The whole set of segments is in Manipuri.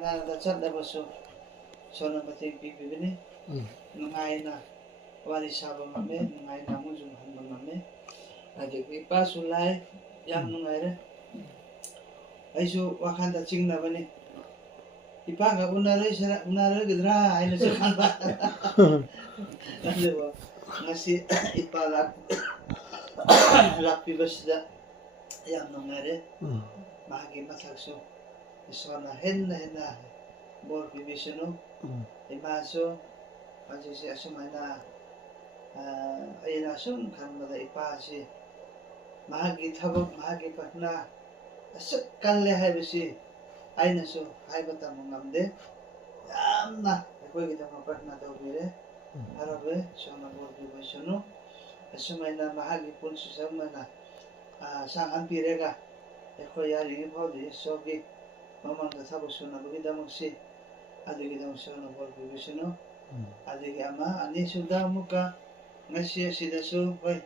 ꯀꯅꯥꯗ ꯆꯠꯂꯕꯁꯨ ꯏꯁꯣꯔꯅ ꯃꯇꯦꯡ ꯄꯤꯕꯤꯒꯅꯤ ꯅꯨꯡꯉꯥꯏꯅ ꯋꯥꯔꯤ ꯁꯥꯕ ꯉꯝꯃꯦ ꯅꯨꯡꯉꯥꯏꯅ ꯑꯃꯨꯛ ꯌꯨꯝꯍꯟꯕ ꯉꯝꯃꯦ ꯑꯗꯒꯤ ꯏꯄꯥꯁꯨ ꯂꯥꯏ ꯌꯥꯝ ꯅꯨꯡꯉꯥꯏꯔꯦ ꯑꯩꯁꯨ ꯋꯥꯈꯜꯗ ꯆꯤꯡꯅꯕꯅꯤ ꯏꯄꯥꯒ ꯎꯅꯔꯒꯗ꯭ꯔꯥ ꯍꯥꯏꯅꯁꯨ ꯈꯟꯕ ꯑꯗꯨꯕꯨ ꯉꯁꯤ ꯏꯄꯥ ꯂꯥꯛꯄꯤꯕꯁꯤꯗ ꯌꯥꯝ ꯅꯨꯡꯉꯥꯏꯔꯦ ꯃꯥꯒꯤ ꯃꯊꯛꯁꯨ ꯏꯁꯣꯔꯅ ꯍꯦꯟꯅ ꯕꯣꯔ ꯄꯤꯕꯤꯁꯅꯨ ꯏꯃꯥꯁꯨ ꯍꯧꯖꯤꯛꯁꯦ ꯑꯁꯨꯃꯥꯏꯅ ꯑꯩꯅ ꯁꯨꯝ ꯈꯟꯕꯗ ꯏꯄꯥꯁꯤ ꯃꯍꯥꯛꯀꯤ ꯊꯕꯛ ꯃꯍꯥꯛꯀꯤ ꯄ꯭ꯔꯊꯅꯥ ꯑꯁꯨꯛ ꯀꯜꯂꯦ ꯍꯥꯏꯕꯁꯤ ꯑꯩꯅꯁꯨ ꯍꯥꯏꯕ ꯇꯝꯕ ꯉꯝꯗꯦ ꯌꯥꯝꯅ ꯑꯩꯈꯣꯏꯒꯤꯗꯃꯛ ꯄ꯭ꯔꯊꯅꯥ ꯇꯧꯕꯤꯔꯦ ꯍꯔꯥꯎꯋꯦ ꯏꯁꯣꯔꯅ ꯕꯣꯔ ꯄꯤꯕꯤꯁꯅꯨ ꯑꯁꯨꯃꯥꯏꯅ ꯃꯍꯥꯛꯀꯤ ꯄꯨꯟꯁꯤ ꯁꯨꯃꯥꯏꯅ ꯁꯥꯡꯍꯟꯕꯤꯔꯒ ꯑꯩꯈꯣꯏ ꯌꯥꯔꯤꯉꯩ ꯐꯥꯎꯗꯤ ꯏꯁꯣꯔꯒꯤ ꯃꯃꯥꯡꯗ ꯊꯕꯛ ꯁꯨꯅꯕꯒꯤꯗꯃꯛꯁꯤ ꯑꯗꯨꯒꯤꯗꯃꯛ ꯏꯁꯣꯔꯅ ꯕꯣꯔ ꯄꯤꯕꯤꯁꯅꯨ ꯑꯗꯒꯤ ꯑꯅꯤꯁꯨꯕꯗ ꯑꯃꯨꯛꯀ ꯉꯁꯤ ꯑꯁꯤꯗꯁꯨ ꯍꯣꯏ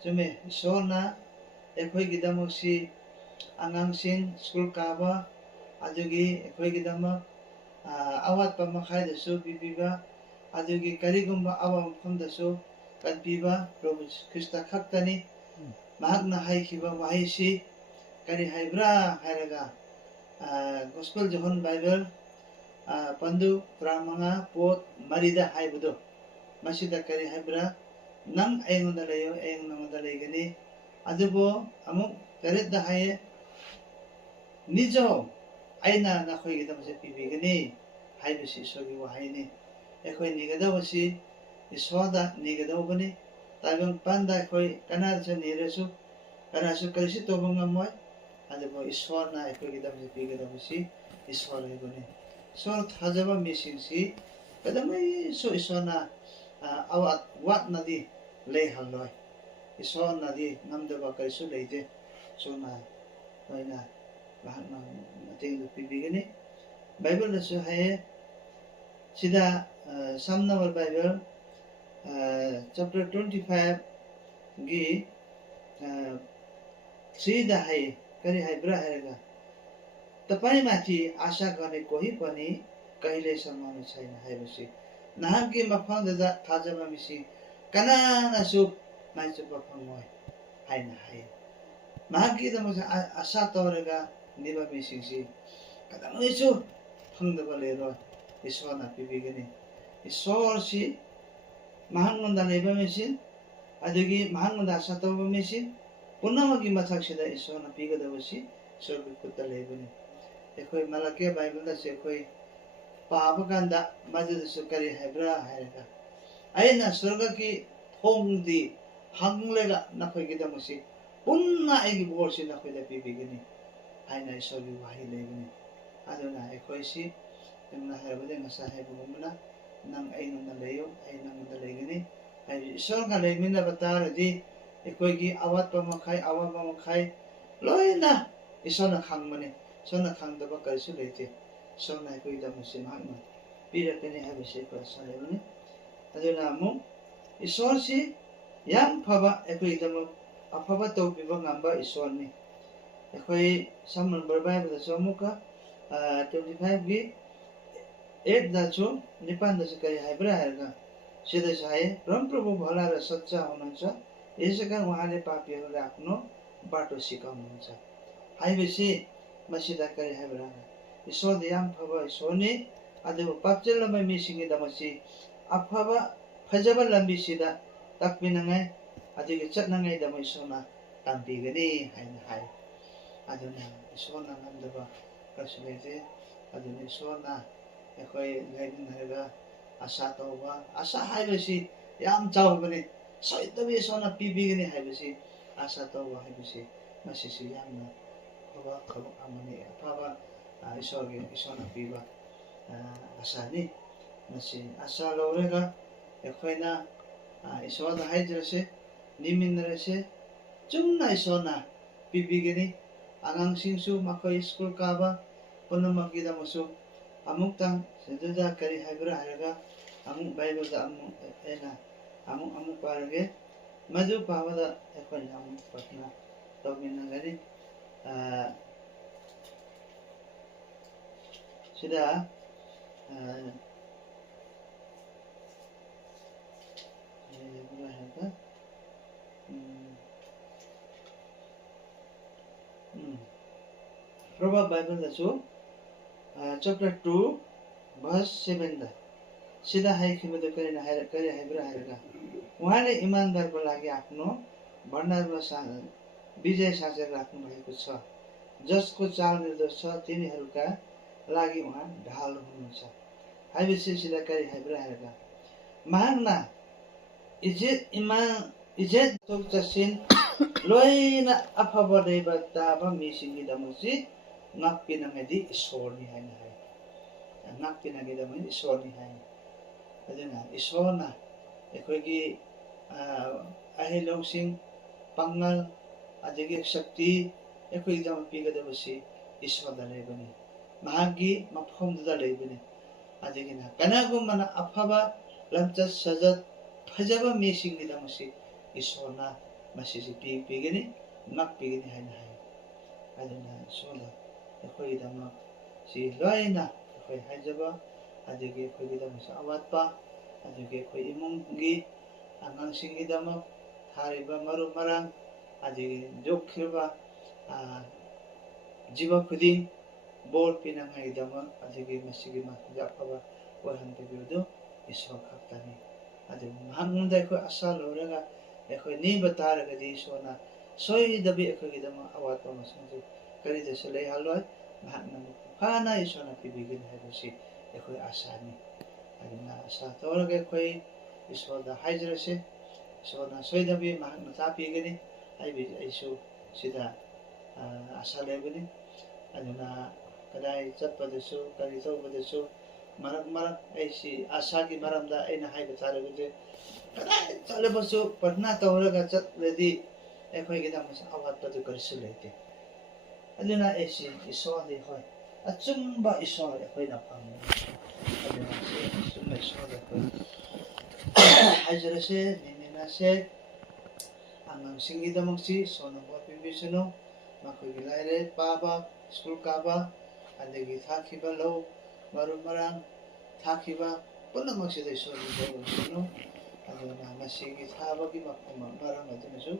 ꯆꯨꯝꯃꯦ ꯏꯁꯣꯔꯅ ꯑꯩꯈꯣꯏꯒꯤꯗꯃꯛꯁꯤ ꯑꯉꯥꯡꯁꯤꯡ ꯁ꯭ꯀꯨꯜ ꯀꯥꯕ ꯑꯗꯨꯒꯤ ꯑꯩꯈꯣꯏꯒꯤꯗꯃꯛ ꯑꯋꯥꯠꯄ ꯃꯈꯩꯗꯁꯨ ꯄꯤꯕꯤꯕ ꯑꯗꯨꯒꯤ ꯀꯔꯤꯒꯨꯝꯕ ꯑꯋꯥꯕ ꯃꯐꯝꯗꯁꯨ ꯀꯟꯕꯤꯕ ꯄ꯭ꯔꯚꯨ ꯈ꯭ꯔꯤꯁꯇ ꯈꯛꯇꯅꯤ ꯃꯍꯥꯛꯅ ꯍꯥꯏꯈꯤꯕ ꯋꯥꯍꯩꯁꯤ ꯀꯔꯤ ꯍꯥꯏꯕ꯭ꯔꯥ ꯍꯥꯏꯔꯒ ꯒꯣꯁꯄꯦꯜ ꯖꯣꯍꯟ ꯕꯥꯏꯕꯜ ꯄꯟꯗꯨ 35:4 ꯍꯥꯏꯕꯗꯣ ꯃꯁꯤꯗ ꯀꯔꯤ ꯍꯥꯏꯕ꯭ꯔꯥ ꯅꯪ ꯑꯩꯉꯣꯟꯗ ꯂꯩꯌꯣ ꯑꯩ ꯅꯉꯣꯟꯗ ꯂꯩꯒꯅꯤ ꯑꯗꯨꯕꯨ ꯑꯃꯨꯛ 8ꯗ ꯍꯥꯏꯌꯦ ꯅꯤꯖꯧ ꯑꯩꯅ ꯅꯈꯣꯏꯒꯤꯗꯃꯛꯇ ꯄꯤꯕꯤꯒꯅꯤ ꯍꯥꯏꯕꯁꯤ ꯏꯁꯣꯔꯒꯤ ꯋꯥꯍꯩꯅꯤ ꯑꯩꯈꯣꯏ ꯅꯤꯒꯗꯧꯕꯁꯤ ꯏꯁꯣꯔꯗ ꯅꯤꯒꯗꯧꯕꯅꯤ ꯇꯥꯏꯕꯪꯄꯥꯟꯗ ꯑꯩꯈꯣꯏ ꯀꯅꯥꯗꯁꯨ ꯅꯤꯔꯁꯨ ꯀꯅꯥꯁꯨ ꯀꯔꯤꯁꯨ ꯇꯧꯕ ꯉꯝꯃꯣꯏ ꯑꯗꯨꯕꯨ ꯏꯁꯣꯔꯅ ꯑꯩꯈꯣꯏꯒꯤꯗꯃꯛꯇ ꯄꯤꯒꯗꯧꯕꯁꯤ ꯏꯁꯣꯔ ꯂꯩꯕꯅꯤ ꯏꯁꯣꯔ ꯊꯥꯖꯕ ꯃꯤꯁꯤꯡꯁꯤ ꯀꯩꯗꯧꯉꯩꯁꯨ ꯏꯁꯣꯔꯅ ꯋꯥꯠꯅꯗꯤ ꯂꯩꯍꯜꯂꯣꯏ ꯏꯁꯣꯔꯅꯗꯤ ꯉꯝꯗꯕ ꯀꯔꯤꯁꯨ ꯂꯩꯇꯦ ꯏꯁꯣꯔꯅ ꯂꯣꯏꯅ ꯃꯍꯥꯛꯅ ꯃꯇꯦꯡ ꯄꯤꯕꯤꯒꯅꯤ ꯕꯥꯏꯕꯜꯗꯁꯨ ꯍꯥꯏꯌꯦ ꯁꯤꯗ ꯁꯝꯅꯕ ꯕꯥꯏꯕꯜ ꯆꯦꯞꯇꯔ 25ꯒꯤ 3दा हाय करी हाइब्रा हायगा तपाईमाथि आशा गर्ने कोही पनि कहिले सम्मान छैन हाइबसी नाहकी मफांदा थाजबा मिसी कनानासु माइचुपा फंगोय हाइना हाय नाहकी दमस आशा तोरगा निबा मिसिंसी कदानोइसु फंगदबा लेरो ईश्वरना पिबिगनि ईश्वरसी महांगमंदा लेबा मिसिन अदुगी महांगमंदा आशा तोबा मिसिन पुनमगी मथक्सिदा ईश्वरना पिगदबसी ईश्वरगी खुद्दा लेबनि एखोय मलाके बाइबलदा से एखोय पाबकांदा मदुदसु करी हाइब्रा हायगा आइना स्वर्गकी थोंगदी हांगलेगा नखोयगिदमसी पुन्ना एगी बोरसी नखोयदा पिबिगनि हाइना ईश्वरगी वाही लेबनि अदुना एखोयसी नंगना हायबदे ngasa हायबगुमना नंग आइनंदा लेयो आइनंदा लेगनि हाय ईश्वरगा लेमिना बतारदि एखोयगी अवात्पा मखाय अवाबा मखाय लोइना ईश्वरना खांगमने ईश्वरना खांगदबा करिसु लेते ईश्वरना एखोयगिदमसी महात्मा पिरकनि हायबसे प्रसायबनि अदुना मु ईश्वरसी याम फबा एखोयगिदमक अफबा तौबिबा ngamba ईश्वरनि एखोय सम नंबर बाइबल समुका 25 गी 8 दाछु निपान दसु करी हाइब्रा हायगा सिधै चाहे परम प्रभु भला र सच्चा हुनुहुन्छ यसैकारण उहाँले पापीहरूलाई आफ्नो बाटो सिकाउनुहुन्छ हाइबेसी मसिदा करी हाइब्रा ईश्वरले याम फबा ईश्वरनि अदु पापचेलमै मिसिंगिदमसी अफबा फजबा लंबिसिदा ताकपिनङै अदुगे चटनङैदम ईश्वरना ताम्पिगनि हाइना हाय अदुना ईश्वरना नमदबा कसलेते अदुना ईश्वरना एखोय लेबिनहरगा आशा तौबा आशा हाइबेसी याम चाउबनि सैतबे ईश्वरना पिबिगनि हाइबेसी आशा तौबा हाइबेसी मसिसी यामना फबा खब आमनि फबा ईश्वरना पिबा आशानि मसि आशा लौरेगा एखोयना ईश्वरदा हाइजरसे निमिनरसे चुमना ईश्वरना पिबिगनि आगांसिंसु मखोय स्कुल काबा पुनमगिदमसु अमुक्तंग सेदुदा करी हाइब्रा हायगा अमुक बाइबलदा अमुक एना अमुक पारगे मधु पावदा एखोय अमुक Patna तौमिनगनि sida Proverbs Bible dasu chapter 2 verse 7 da sida haikhimudo kari haibra hairga उहाँले इमानदारको लागि आफ्नो भण्डारमा विजय साँचेर राख्नु भएको छ जसको चाल निर्दोष छ तिनीहरूका लागि उहाँ ढाल हुनुहुन्छ हाइबेसी सिदाकारी हाइब्रा हाइब्रा mahangna ijit tok chasin loina afaba deba taba misingi damusi ngakpina ngadi isorni haina hai ngakpina ngadi damusi isorni hai aduna isorna ekhoi ahilosing pangal adigi shakti ekhoi dam pigadabasi iswada lebani mahagi mafhom da lebani adigi na kanagum mana afaba lamcha sajat phajaba mising ni damusi isona masisi pigini nak pigini haina hai aduna sola ekhoi dam si loina ekhoi hajaba adigi ekhoi dam sa awatpa adigi ekhoi imungi angangsingidama hariba maru marang adigi jokhiba jiba khuding bor pinangaidama adigi masigi ma japaba wahan tebido iswa khaktani adu mahangunda ko asal oraga ekhoi ni bataraga di sona soi dabi ekhoi dama awatpa masanju kari desale haloi mahangna khana isona pibigin haibasi ekhoi asani aduna asa toraga ekhoi iswada haijrase iswada soidabi mahangna tapigani aisu sida asalebani aduna kadai chapadasu kari tawbadasu marak aisi asagi maramda aina haiba taraguje kadai chalabasu patna tawraga chatledi ekhoi gidam awat padu karisu lete aduna aisi iswadi hoi achumba iswa ekhoi na pang aduna summa iswada hajarase ninase angang singidamangsi sonamba pibisano makoi gilaire paba school kaba adegi thakiba lo maru marang thakiba punamakse dai sonno aduna masigi thabagi makoma marang adunasu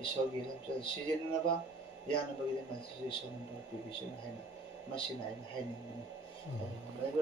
isogi lamcha sijenaba yana bagi masigi sonamba pibisano haina masina haina